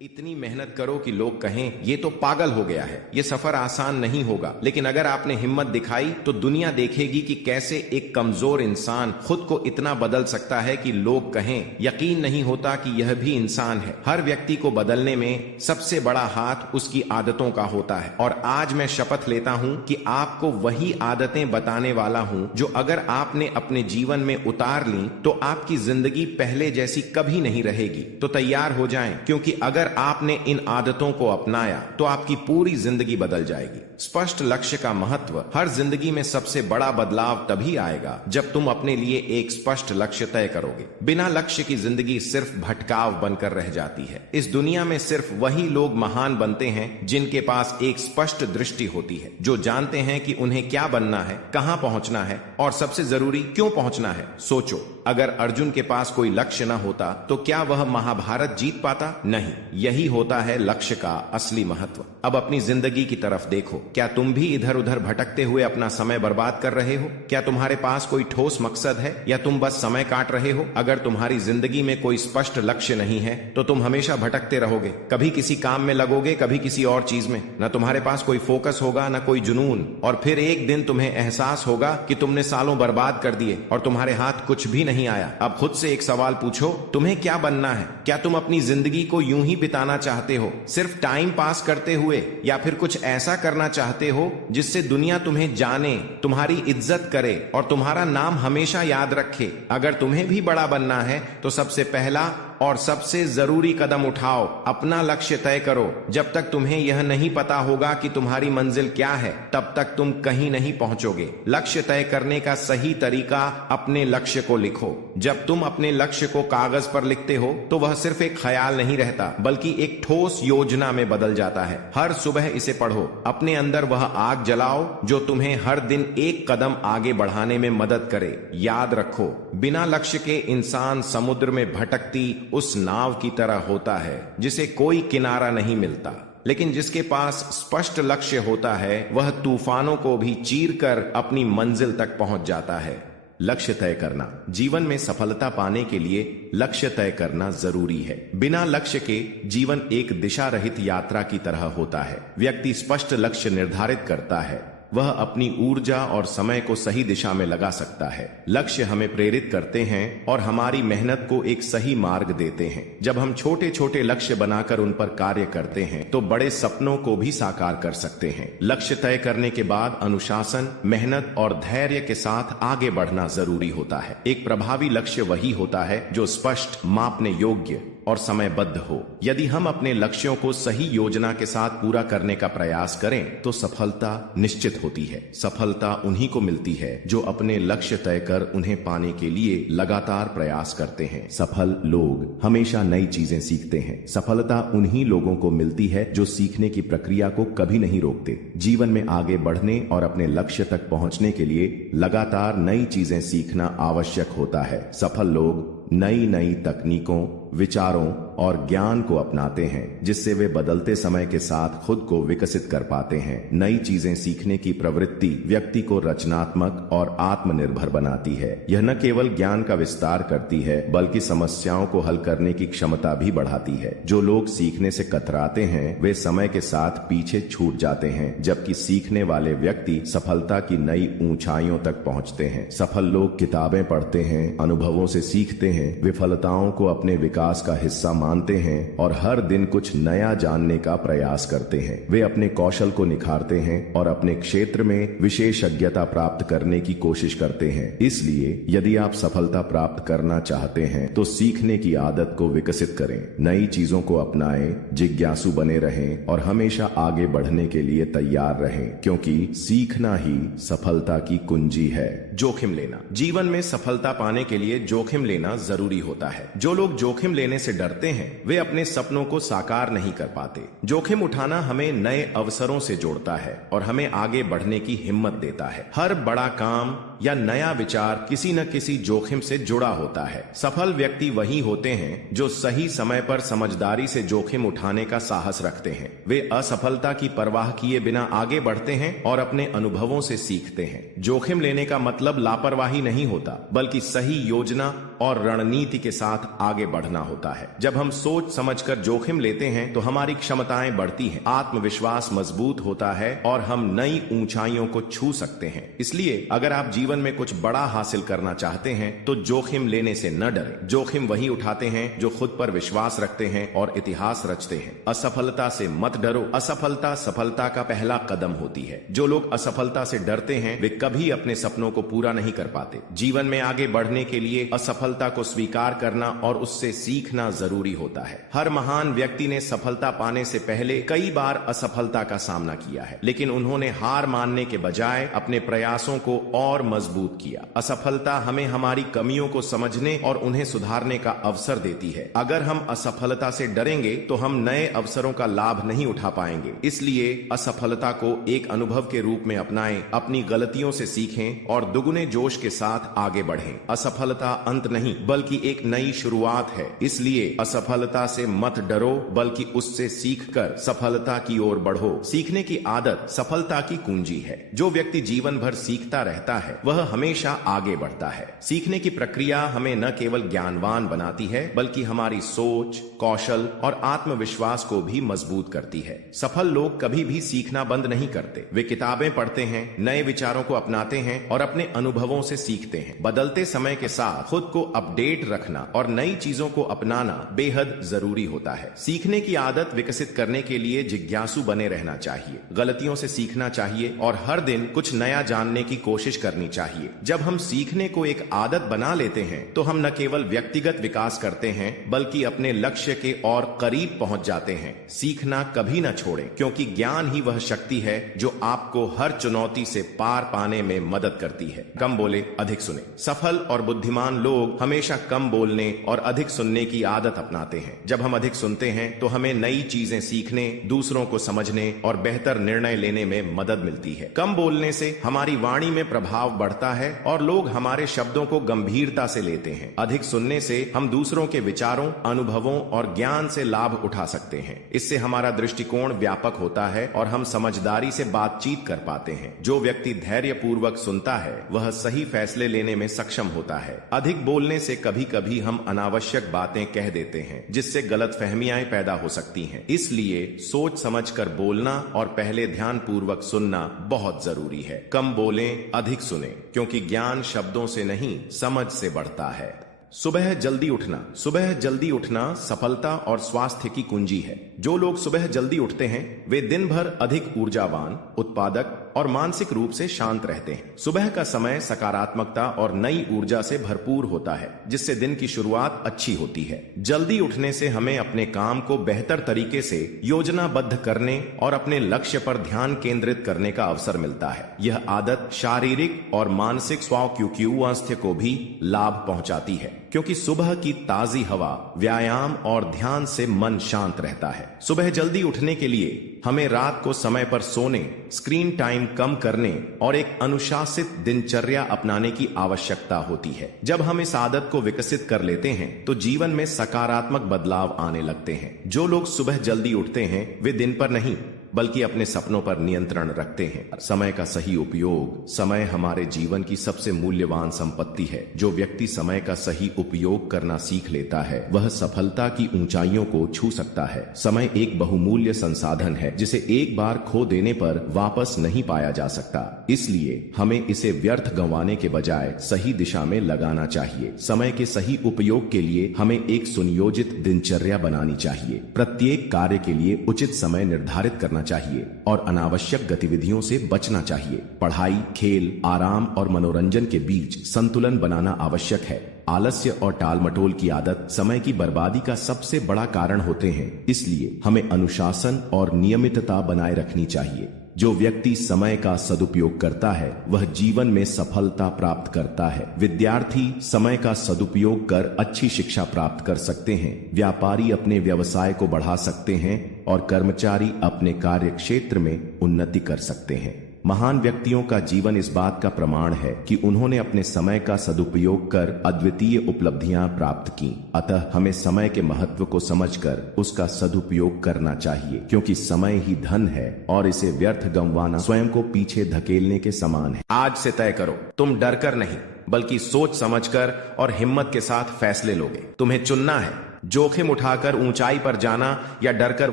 इतनी मेहनत करो कि लोग कहें ये तो पागल हो गया है, ये सफर आसान नहीं होगा। लेकिन अगर आपने हिम्मत दिखाई तो दुनिया देखेगी कि कैसे एक कमजोर इंसान खुद को इतना बदल सकता है कि लोग कहें यकीन नहीं होता कि यह भी इंसान है। हर व्यक्ति को बदलने में सबसे बड़ा हाथ उसकी आदतों का होता है और आज मैं शपथ लेता हूं कि आपको वही आदतें बताने वाला हूं जो अगर आपने अपने जीवन में उतार ली तो आपकी जिंदगी पहले जैसी कभी नहीं रहेगी। तो तैयार हो जाएं, क्योंकि अगर आपने इन आदतों को अपनाया तो आपकी पूरी जिंदगी बदल जाएगी। स्पष्ट लक्ष्य का महत्व। हर जिंदगी में सबसे बड़ा बदलाव तभी आएगा जब तुम अपने लिए एक स्पष्ट लक्ष्य तय करोगे। बिना लक्ष्य की जिंदगी सिर्फ भटकाव बनकर रह जाती है। इस दुनिया में सिर्फ वही लोग महान बनते हैं जिनके पास एक स्पष्ट दृष्टि होती है, जो जानते हैं कि उन्हें क्या बनना है, कहां पहुंचना है और सबसे जरूरी क्यों पहुंचना है। सोचो, अगर अर्जुन के पास कोई लक्ष्य न होता तो क्या वह महाभारत जीत पाता? नहीं। यही होता है लक्ष्य का असली महत्व। अब अपनी जिंदगी की तरफ देखो। क्या तुम भी इधर उधर भटकते हुए अपना समय बर्बाद कर रहे हो? क्या तुम्हारे पास कोई ठोस मकसद है या तुम बस समय काट रहे हो? अगर तुम्हारी जिंदगी में कोई स्पष्ट लक्ष्य नहीं है तो तुम हमेशा भटकते रहोगे। कभी किसी काम में लगोगे, कभी किसी और चीज में। न तुम्हारे पास कोई फोकस होगा, न कोई जुनून, और फिर एक दिन तुम्हें एहसास होगा कि तुमने सालों बर्बाद कर दिए और तुम्हारे हाथ कुछ भी नहीं आया। अब खुद से एक सवाल पूछो, तुम्हें क्या बनना है? क्या तुम अपनी जिंदगी को यूं ही बिताना चाहते हो, सिर्फ टाइम पास करते हुए, या फिर कुछ ऐसा करना चाहते हो जिससे दुनिया तुम्हें जाने, तुम्हारी इज्जत करे और तुम्हारा नाम हमेशा याद रखे? अगर तुम्हें भी बड़ा बनना है तो सबसे पहला और सबसे जरूरी कदम उठाओ, अपना लक्ष्य तय करो। जब तक तुम्हें यह नहीं पता होगा कि तुम्हारी मंजिल क्या है, तब तक तुम कहीं नहीं पहुंचोगे। लक्ष्य तय करने का सही तरीका, अपने लक्ष्य को लिखो। जब तुम अपने लक्ष्य को कागज पर लिखते हो तो वह सिर्फ एक ख्याल नहीं रहता, बल्कि एक ठोस योजना में बदल जाता है। हर सुबह इसे पढ़ो, अपने अंदर वह आग जलाओ जो तुम्हें हर दिन एक कदम आगे बढ़ाने में मदद करे। याद रखो, बिना लक्ष्य के इंसान समुद्र में भटकती उस नाव की तरह होता है जिसे कोई किनारा नहीं मिलता। लेकिन जिसके पास स्पष्ट लक्ष्य होता है वह तूफानों को भी चीरकर अपनी मंजिल तक पहुंच जाता है। लक्ष्य तय करना। जीवन में सफलता पाने के लिए लक्ष्य तय करना जरूरी है। बिना लक्ष्य के जीवन एक दिशा रहित यात्रा की तरह होता है। व्यक्ति स्पष्ट लक्ष्य निर्धारित करता है, वह अपनी ऊर्जा और समय को सही दिशा में लगा सकता है। लक्ष्य हमें प्रेरित करते हैं और हमारी मेहनत को एक सही मार्ग देते हैं। जब हम छोटे छोटे लक्ष्य बनाकर उन पर कार्य करते हैं तो बड़े सपनों को भी साकार कर सकते हैं। लक्ष्य तय करने के बाद अनुशासन, मेहनत और धैर्य के साथ आगे बढ़ना जरूरी होता है। एक प्रभावी लक्ष्य वही होता है जो स्पष्ट, मापने योग्य और समयबद्ध हो। यदि हम अपने लक्ष्यों को सही योजना के साथ पूरा करने का प्रयास करें तो सफलता निश्चित होती है। सफलता उन्हीं को मिलती है जो अपने लक्ष्य तय कर उन्हें पाने के लिए लगातार प्रयास करते हैं। सफल लोग हमेशा नई चीजें सीखते हैं। सफलता उन्हीं लोगों को मिलती है जो सीखने की प्रक्रिया को कभी नहीं रोकते। जीवन में आगे बढ़ने और अपने लक्ष्य तक पहुंचने के लिए लगातार नई चीजें सीखना आवश्यक होता है। सफल लोग नई नई तकनीकों, विचारों और ज्ञान को अपनाते हैं जिससे वे बदलते समय के साथ खुद को विकसित कर पाते हैं। नई चीजें सीखने की प्रवृत्ति व्यक्ति को रचनात्मक और आत्मनिर्भर बनाती है। यह न केवल ज्ञान का विस्तार करती है बल्कि समस्याओं को हल करने की क्षमता भी बढ़ाती है। जो लोग सीखने से कतराते हैं वे समय के साथ पीछे छूट जाते हैं, जबकि सीखने वाले व्यक्ति सफलता की नई ऊंचाइयों तक पहुंचते हैं। सफल लोग किताबें पढ़ते हैं, अनुभवों से सीखते हैं, विफलताओं को अपने विकास का हिस्सा मानते हैं और हर दिन कुछ नया जानने का प्रयास करते हैं। वे अपने कौशल को निखारते हैं और अपने क्षेत्र में विशेषज्ञता प्राप्त करने की कोशिश करते हैं। इसलिए यदि आप सफलता प्राप्त करना चाहते हैं तो सीखने की आदत को विकसित करें, नई चीजों को अपनाएं, जिज्ञासु बने रहें और हमेशा आगे बढ़ने के लिए तैयार रहें, क्योंकि सीखना ही सफलता की कुंजी है। जोखिम लेना। जीवन में सफलता पाने के लिए जोखिम लेना जरूरी होता है। जो लोग जोखिम लेने से डरते हैं वे अपने सपनों को साकार नहीं कर पाते। जोखिम उठाना हमें नए अवसरों से जोड़ता है और हमें आगे बढ़ने की हिम्मत देता है। हर बड़ा काम या नया विचार किसी न किसी जोखिम से जुड़ा होता है। सफल व्यक्ति वही होते हैं जो सही समय पर समझदारी से जोखिम उठाने का साहस रखते हैं। वे असफलता की परवाह किए बिना आगे बढ़ते हैं और अपने अनुभवों से सीखते हैं। जोखिम लेने का मतलब लापरवाही नहीं होता, बल्कि सही योजना और रणनीति के साथ आगे बढ़ना होता है। जब हम सोच समझकर जोखिम लेते हैं तो हमारी क्षमताएं बढ़ती हैं, आत्मविश्वास मजबूत होता है और हम नई ऊंचाइयों को छू सकते हैं। इसलिए अगर आप जीवन में कुछ बड़ा हासिल करना चाहते हैं तो जोखिम लेने से न डरें। जोखिम वही उठाते हैं जो खुद पर विश्वास रखते हैं और इतिहास रचते हैं। असफलता से मत डरो, असफलता सफलता का पहला कदम होती है। जो लोग असफलता से डरते हैं वे कभी अपने सपनों को पूरा नहीं कर पाते। जीवन में आगे बढ़ने के लिए असफलता को स्वीकार करना और उससे सीखना जरूरी होता है। हर महान व्यक्ति ने सफलता पाने से पहले कई बार असफलता का सामना किया है, लेकिन उन्होंने हार मानने के बजाय अपने प्रयासों को और मजबूत किया। असफलता हमें हमारी कमियों को समझने और उन्हें सुधारने का अवसर देती है। अगर हम असफलता से डरेंगे तो हम नए अवसरों का लाभ नहीं उठा पाएंगे। इसलिए असफलता को एक अनुभव के रूप में अपनाएं, अपनी गलतियों से सीखें और दुगुने जोश के साथ आगे बढ़ें। असफलता अंत नहीं बल्कि एक नई शुरुआत है। इसलिए असफलता से मत डरो, बल्कि उससे सीखकर सफलता की ओर बढ़ो। सीखने की आदत सफलता की कुंजी है। जो व्यक्ति जीवन भर सीखता रहता है वह हमेशा आगे बढ़ता है। सीखने की प्रक्रिया हमें न केवल ज्ञानवान बनाती है बल्कि हमारी सोच, कौशल और आत्मविश्वास को भी मजबूत करती है। सफल लोग कभी भी सीखना बंद नहीं करते। वे किताबें पढ़ते हैं, नए विचारों को अपनाते हैं और अपने अनुभवों से सीखते हैं। बदलते समय के साथ खुद को अपडेट रखना और नई चीजों को अपनाना बेहद जरूरी होता है। सीखने की आदत विकसित करने के लिए जिज्ञासु बने रहना चाहिए, गलतियों से सीखना चाहिए और हर दिन कुछ नया जानने की कोशिश करनी चाहिए। जब हम सीखने को एक आदत बना लेते हैं तो हम न केवल व्यक्तिगत विकास करते हैं बल्कि अपने लक्ष्य के और करीब पहुंच जाते हैं। सीखना कभी न छोड़ें, क्योंकि ज्ञान ही वह शक्ति है जो आपको हर चुनौती से पार पाने में मदद करती है। कम बोले, अधिक सुने। सफल और बुद्धिमान लोग हमेशा कम बोलने और अधिक सुनने की आदत अपनाते हैं। जब हम अधिक सुनते हैं तो हमें नई चीजें सीखने, दूसरों को समझने और बेहतर निर्णय लेने में मदद मिलती है। कम बोलने से हमारी वाणी में प्रभाव बढ़ता है और लोग हमारे शब्दों को गंभीरता से लेते हैं। अधिक सुनने से हम दूसरों के विचारों, अनुभवों और ज्ञान से लाभ उठा सकते हैं। इससे हमारा दृष्टिकोण व्यापक होता है और हम समझदारी से बातचीत कर पाते हैं। जो व्यक्ति धैर्यपूर्वक सुनता है वह सही फैसले लेने में सक्षम होता है। अधिक बोलने से कभी कभी हम अनावश्यक बातें कह देते हैं जिससे गलतफहमियां पैदा हो सकती हैं। इसलिए सोच समझकर बोलना और पहले ध्यानपूर्वक सुनना बहुत जरूरी है। कम बोलें, अधिक सुनें, क्योंकि ज्ञान शब्दों से नहीं समझ से बढ़ता है। सुबह जल्दी उठना। सुबह जल्दी उठना सफलता और स्वास्थ्य की कुंजी है। जो लोग सुबह जल्दी उठते हैं वे दिन भर अधिक ऊर्जावान, उत्पादक और मानसिक रूप से शांत रहते हैं। सुबह का समय सकारात्मकता और नई ऊर्जा से भरपूर होता है, जिससे दिन की शुरुआत अच्छी होती है। जल्दी उठने से हमें अपने काम को बेहतर तरीके से योजनाबद्ध करने और अपने लक्ष्य पर ध्यान केंद्रित करने का अवसर मिलता है। यह आदत शारीरिक और मानसिक स्वास्थ्य को भी लाभ पहुंचाती है, क्योंकि सुबह की ताजी हवा, व्यायाम और ध्यान से मन शांत रहता है। सुबह जल्दी उठने के लिए हमें रात को समय पर सोने, स्क्रीन टाइम कम करने और एक अनुशासित दिनचर्या अपनाने की आवश्यकता होती है। जब हम इस आदत को विकसित कर लेते हैं तो जीवन में सकारात्मक बदलाव आने लगते हैं। जो लोग सुबह जल्दी उठते हैं वे दिन पर नहीं बल्कि अपने सपनों पर नियंत्रण रखते हैं। समय का सही उपयोग। समय हमारे जीवन की सबसे मूल्यवान संपत्ति है। जो व्यक्ति समय का सही उपयोग करना सीख लेता है वह सफलता की ऊंचाइयों को छू सकता है। समय एक बहुमूल्य संसाधन है जिसे एक बार खो देने पर वापस नहीं पाया जा सकता। इसलिए हमें इसे व्यर्थ गंवाने के बजाय सही दिशा में लगाना चाहिए। समय के सही उपयोग के लिए हमें एक सुनियोजित दिनचर्या बनानी चाहिए। प्रत्येक कार्य के लिए उचित समय निर्धारित करना चाहिए और अनावश्यक गतिविधियों से बचना चाहिए। पढ़ाई, खेल, आराम और मनोरंजन के बीच संतुलन बनाना आवश्यक है। आलस्य और टालमटोल की आदत समय की बर्बादी का सबसे बड़ा कारण होते हैं। इसलिए हमें अनुशासन और नियमितता बनाए रखनी चाहिए। जो व्यक्ति समय का सदुपयोग करता है वह जीवन में सफलता प्राप्त करता है। विद्यार्थी समय का सदुपयोग कर अच्छी शिक्षा प्राप्त कर सकते हैं। व्यापारी अपने व्यवसाय को बढ़ा सकते हैं और कर्मचारी अपने कार्य क्षेत्र में उन्नति कर सकते हैं। महान व्यक्तियों का जीवन इस बात का प्रमाण है कि उन्होंने अपने समय का सदुपयोग कर अद्वितीय उपलब्धियां प्राप्त की। अतः हमें समय के महत्व को समझकर उसका सदुपयोग करना चाहिए, क्योंकि समय ही धन है और इसे व्यर्थ गंवाना स्वयं को पीछे धकेलने के समान है। आज से तय करो, तुम डर कर नहीं बल्कि सोच समझकर और हिम्मत के साथ फैसले लोगे। तुम्हें चुनना है जोखिम उठाकर ऊंचाई पर जाना या डरकर।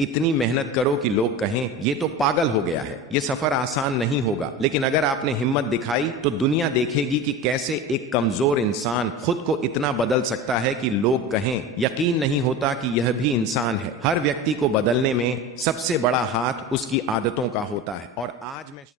इतनी मेहनत करो कि लोग कहें ये तो पागल हो गया है। ये सफर आसान नहीं होगा, लेकिन अगर आपने हिम्मत दिखाई तो दुनिया देखेगी कि कैसे एक कमजोर इंसान खुद को इतना बदल सकता है कि लोग कहें यकीन नहीं होता कि यह भी इंसान है। हर व्यक्ति को बदलने में सबसे बड़ा हाथ उसकी आदतों का होता है। और आज मैं